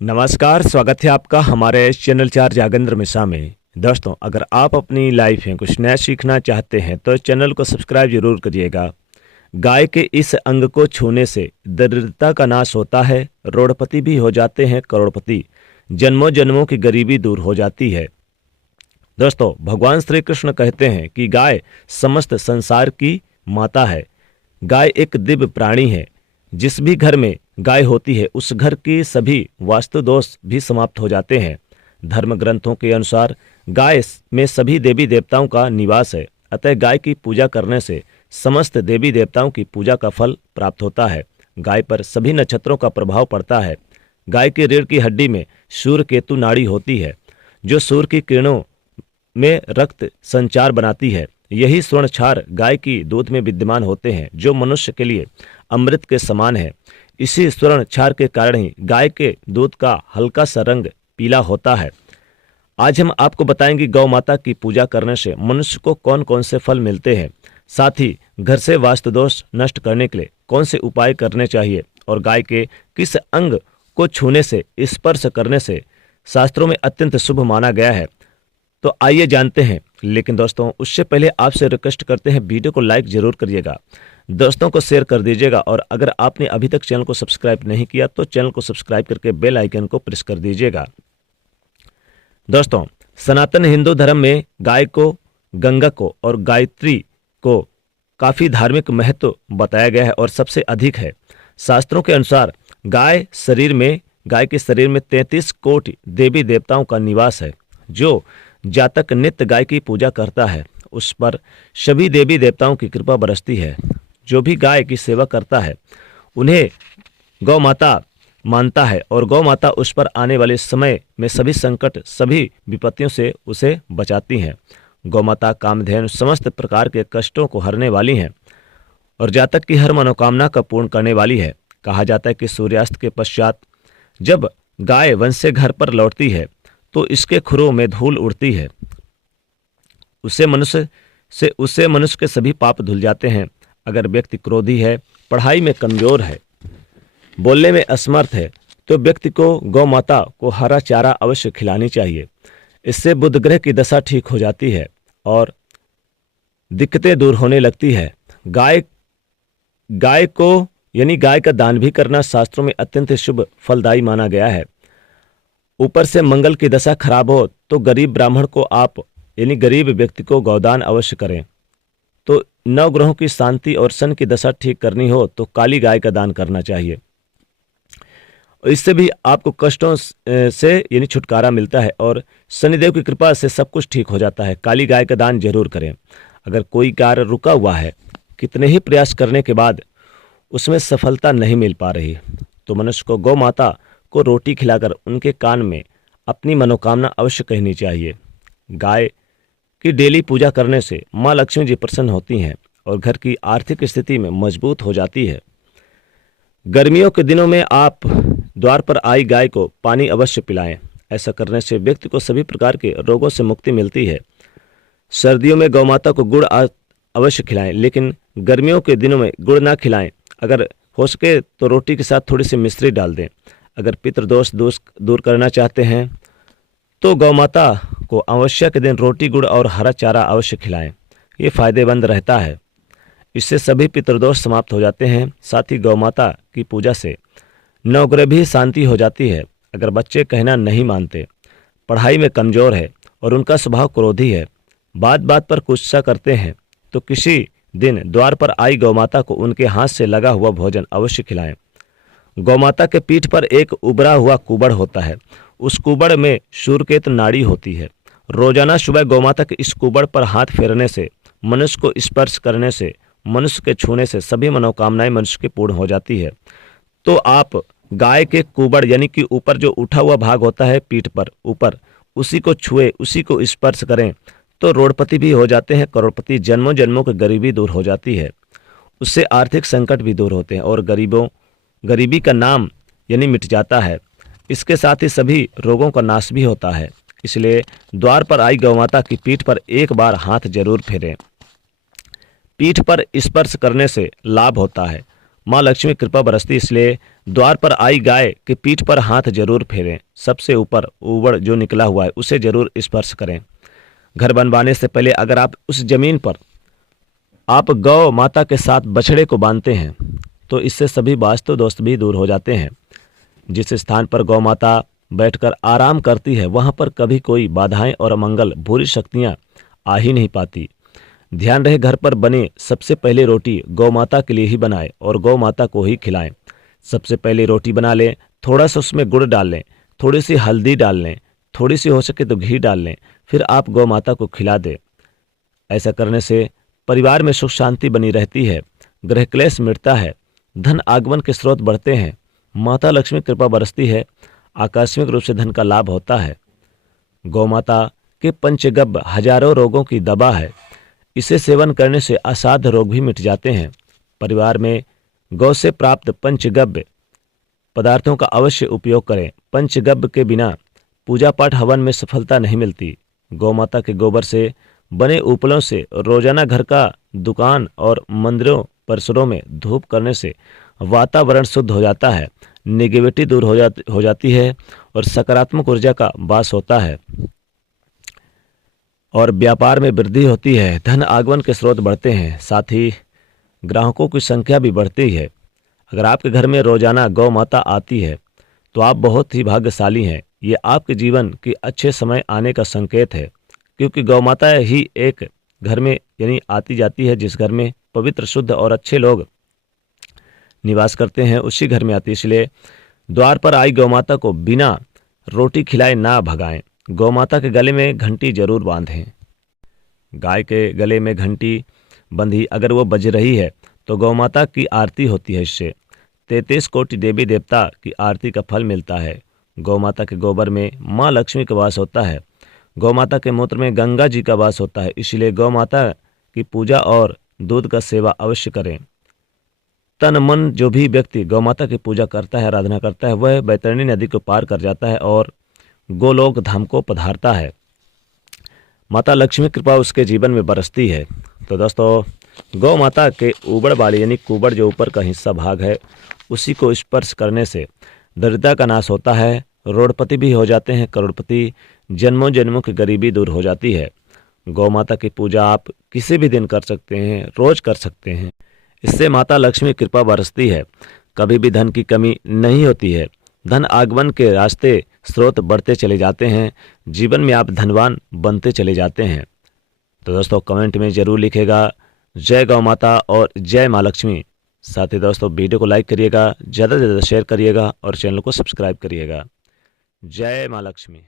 नमस्कार, स्वागत है आपका हमारे चैनल 4 जागेंद्र मिश्रा में। दोस्तों, अगर आप अपनी लाइफ में कुछ नया सीखना चाहते हैं तो चैनल को सब्सक्राइब जरूर करिएगा। गाय के इस अंग को छूने से दरिद्रता का नाश होता है, रोड़पति भी हो जाते हैं करोड़पति, जन्मों जन्मों की गरीबी दूर हो जाती है। दोस्तों, भगवान श्री कृष्ण कहते हैं कि गाय समस्त संसार की माता है। गाय एक दिव्य प्राणी है। जिस भी घर में गाय होती है उस घर की सभी वास्तु दोष भी समाप्त हो जाते हैं। धर्म ग्रंथों के अनुसार गाय में सभी देवी देवताओं का निवास है, अतः गाय की पूजा करने से समस्त देवी देवताओं की पूजा का फल प्राप्त होता है। गाय पर सभी नक्षत्रों का प्रभाव पड़ता है। गाय की रीढ़ की हड्डी में सूर्य केतु नाड़ी होती है, जो सूर्य की किरणों में रक्त संचार बनाती है। यही स्वर्ण क्षार गाय की दूध में विद्यमान होते हैं, जो मनुष्य के लिए अमृत के समान है। इसी स्वर्ण क्षार के कारण ही गाय के दूध का हल्का सा रंग पीला होता है। आज हम आपको बताएंगे गौ माता की पूजा करने से मनुष्य को कौन कौन से फल मिलते हैं, साथ ही घर से वास्तु दोष नष्ट करने के लिए कौन से उपाय करने चाहिए और गाय के किस अंग को छूने से, स्पर्श करने से शास्त्रों में अत्यंत शुभ माना गया है। तो आइए जानते हैं। लेकिन दोस्तों, उससे पहले आपसे रिक्वेस्ट करते हैं, वीडियो को लाइक जरूर करिएगा, दोस्तों को शेयर कर दीजिएगा और अगर आपने अभी तक चैनल को सब्सक्राइब नहीं किया तो चैनल को सब्सक्राइब करके बेल आइकन को प्रेस कर दीजिएगा। दोस्तों, सनातन हिंदू धर्म में गाय को, गंगा को और गायत्री को काफी धार्मिक महत्व बताया गया है और सबसे अधिक है। शास्त्रों के अनुसार गाय के शरीर में 33 कोटि देवी देवताओं का निवास है। जो जातक नित्य गाय की पूजा करता है उस पर सभी देवी देवताओं की कृपा बरसती है। जो भी गाय की सेवा करता है उन्हें गौ माता मानता है और गौ माता उस पर आने वाले समय में सभी संकट, सभी विपत्तियों से उसे बचाती हैं। गौ माता कामधेनु समस्त प्रकार के कष्टों को हरने वाली हैं और जातक की हर मनोकामना का पूर्ण करने वाली है। कहा जाता है कि सूर्यास्त के पश्चात जब गाय वन से घर पर लौटती है तो इसके खुरों में धूल उड़ती है। उससे मनुष्य के सभी पाप धुल जाते हैं। अगर व्यक्ति क्रोधी है, पढ़ाई में कमजोर है, बोलने में असमर्थ है तो व्यक्ति को गौ माता को हरा चारा अवश्य खिलानी चाहिए। इससे बुध ग्रह की दशा ठीक हो जाती है और दिक्कतें दूर होने लगती है। गाय का दान भी करना शास्त्रों में अत्यंत शुभ फलदायी माना गया है। ऊपर से मंगल की दशा खराब हो तो गरीब ब्राह्मण को गरीब व्यक्ति को गौदान अवश्य करें। तो नवग्रहों की शांति और सन की दशा ठीक करनी हो तो काली गाय का दान करना चाहिए। इससे भी आपको कष्टों से छुटकारा मिलता है और शनिदेव की कृपा से सब कुछ ठीक हो जाता है। काली गाय का दान जरूर करें। अगर कोई कार्य रुका हुआ है, कितने ही प्रयास करने के बाद उसमें सफलता नहीं मिल पा रही, तो मनुष्य को गौ माता को रोटी खिलाकर उनके कान में अपनी मनोकामना अवश्य कहनी चाहिए। गाय की डेली पूजा करने से माँ लक्ष्मी जी प्रसन्न होती हैं और घर की आर्थिक स्थिति में मजबूत हो जाती है। गर्मियों के दिनों में आप द्वार पर आई गाय को पानी अवश्य पिलाएं। ऐसा करने से व्यक्ति को सभी प्रकार के रोगों से मुक्ति मिलती है। सर्दियों में गौ माता को गुड़ अवश्य खिलाएं, लेकिन गर्मियों के दिनों में गुड़ ना खिलाएं। अगर हो सके तो रोटी के साथ थोड़ी सी मिश्री डाल दें। अगर पितृदोष दूर करना चाहते हैं तो गौ माता को अमावस्या के दिन रोटी, गुड़ और हरा चारा अवश्य खिलाएं। ये फायदेमंद रहता है। इससे सभी पितृदोष समाप्त हो जाते हैं। साथ ही गौ माता की पूजा से नवग्रह भी शांति हो जाती है। अगर बच्चे कहना नहीं मानते, पढ़ाई में कमजोर है और उनका स्वभाव क्रोधी है, बात बात पर गुस्सा करते हैं, तो किसी दिन द्वार पर आई गौ माता को उनके हाथ से लगा हुआ भोजन अवश्य खिलाएं। गौ माता के पीठ पर एक उभरा हुआ कुबड़ होता है। उस कुबड़ में सूर्यकेत नाड़ी होती है। रोजाना सुबह गौ माता के इस कुबड़ पर हाथ फेरने से, मनुष्य को स्पर्श करने से, मनुष्य के छूने से सभी मनोकामनाएं मनुष्य की पूर्ण हो जाती है। तो आप गाय के कुबड़ कि ऊपर जो उठा हुआ भाग होता है पीठ पर ऊपर, उसी को छुए, उसी को स्पर्श करें तो रोड़पति भी हो जाते हैं करोड़पति, जन्मों जन्मों की गरीबी दूर हो जाती है। उससे आर्थिक संकट भी दूर होते हैं और गरीबी का नाम मिट जाता है। इसके साथ ही सभी रोगों का नाश भी होता है। इसलिए द्वार पर आई गौ माता की पीठ पर एक बार हाथ जरूर फेरें। पीठ पर स्पर्श करने से लाभ होता है। माँ लक्ष्मी कृपा बरसती, इसलिए द्वार पर आई गाय के पीठ पर हाथ जरूर फेरें। सबसे ऊपर ऊबड़ जो निकला हुआ है उसे जरूर स्पर्श करें। घर बनवाने से पहले अगर आप उस जमीन पर आप गौ माता के साथ बछड़े को बांधते हैं तो इससे सभी वास्तु दोष भी दूर हो जाते हैं। जिस स्थान पर गौ माता बैठकर आराम करती है वहां पर कभी कोई बाधाएं और अमंगल बुरी शक्तियां आ ही नहीं पाती। ध्यान रहे, घर पर बने सबसे पहले रोटी गौ माता के लिए ही बनाएं और गौ माता को ही खिलाएं। सबसे पहले रोटी बना लें, थोड़ा सा उसमें गुड़ डाल लें, थोड़ी सी हल्दी डाल लें, थोड़ी सी हो सके तो घी डाल लें, फिर आप गौ माता को खिला दें। ऐसा करने से परिवार में सुख शांति बनी रहती है, ग्रह क्लेश मिटता है, धन आगमन के स्रोत बढ़ते हैं, माता लक्ष्मी कृपा बरसती है, आकस्मिक रूप से धन का लाभ होता है। गौ माता के पंचगव्य हजारों रोगों की दवा है। इसे सेवन करने से असाध्य रोग भी मिट जाते हैं। परिवार में गौ से प्राप्त पंचगव्य पदार्थों का अवश्य उपयोग करें। पंचगव्य के बिना पूजा पाठ हवन में सफलता नहीं मिलती। गौ माता के गोबर से बने उपलों से रोजाना घर का, दुकान और मंदिरों परिसरों में धूप करने से वातावरण शुद्ध हो जाता है, नेगेटिविटी दूर हो जाती है और सकारात्मक ऊर्जा का वास होता है और व्यापार में वृद्धि होती है। धन आगमन के स्रोत बढ़ते हैं, साथ ही ग्राहकों की संख्या भी बढ़ती है। अगर आपके घर में रोजाना गौ माता आती है तो आप बहुत ही भाग्यशाली हैं। ये आपके जीवन के अच्छे समय आने का संकेत है, क्योंकि गौ माता ही एक घर में यानी आती जाती है। जिस घर में पवित्र, शुद्ध और अच्छे लोग निवास करते हैं उसी घर में आती है। इसलिए द्वार पर आई गौ माता को बिना रोटी खिलाए ना भगाएं। गौ माता के गले में घंटी जरूर बांधें। गाय के गले में घंटी बंधी अगर वो बज रही है तो गौ माता की आरती होती है। इससे 33 कोटि देवी देवता की आरती का फल मिलता है। गौ माता के गोबर में माँ लक्ष्मी का वास होता है। गौ माता के मूत्र में गंगा जी का वास होता है। इसलिए गौ माता की पूजा और दूध का सेवा अवश्य करें। तन मन जो भी व्यक्ति गौ माता की पूजा करता है, आराधना करता है, वह बैतरणी नदी को पार कर जाता है और गोलोक धाम को पधारता है। माता लक्ष्मी कृपा उसके जीवन में बरसती है। तो दोस्तों, गौ माता के ऊबड़ वाली यानी कुबड़ जो ऊपर का हिस्सा भाग है उसी को स्पर्श करने से दरिद्रता का नाश होता है, रोडपति भी हो जाते हैं, करोड़पति, जन्मों जन्मों की गरीबी दूर हो जाती है। गौ माता की पूजा आप किसी भी दिन कर सकते हैं, रोज कर सकते हैं। इससे माता लक्ष्मी कृपा बरसती है, कभी भी धन की कमी नहीं होती है। धन आगमन के रास्ते स्रोत बढ़ते चले जाते हैं, जीवन में आप धनवान बनते चले जाते हैं। तो दोस्तों, कमेंट में जरूर लिखेगा जय गौ माता और जय माँ लक्ष्मी। साथ ही दोस्तों, वीडियो को लाइक करिएगा, ज़्यादा से ज़्यादा शेयर करिएगा और चैनल को सब्सक्राइब करिएगा। जय माँ लक्ष्मी।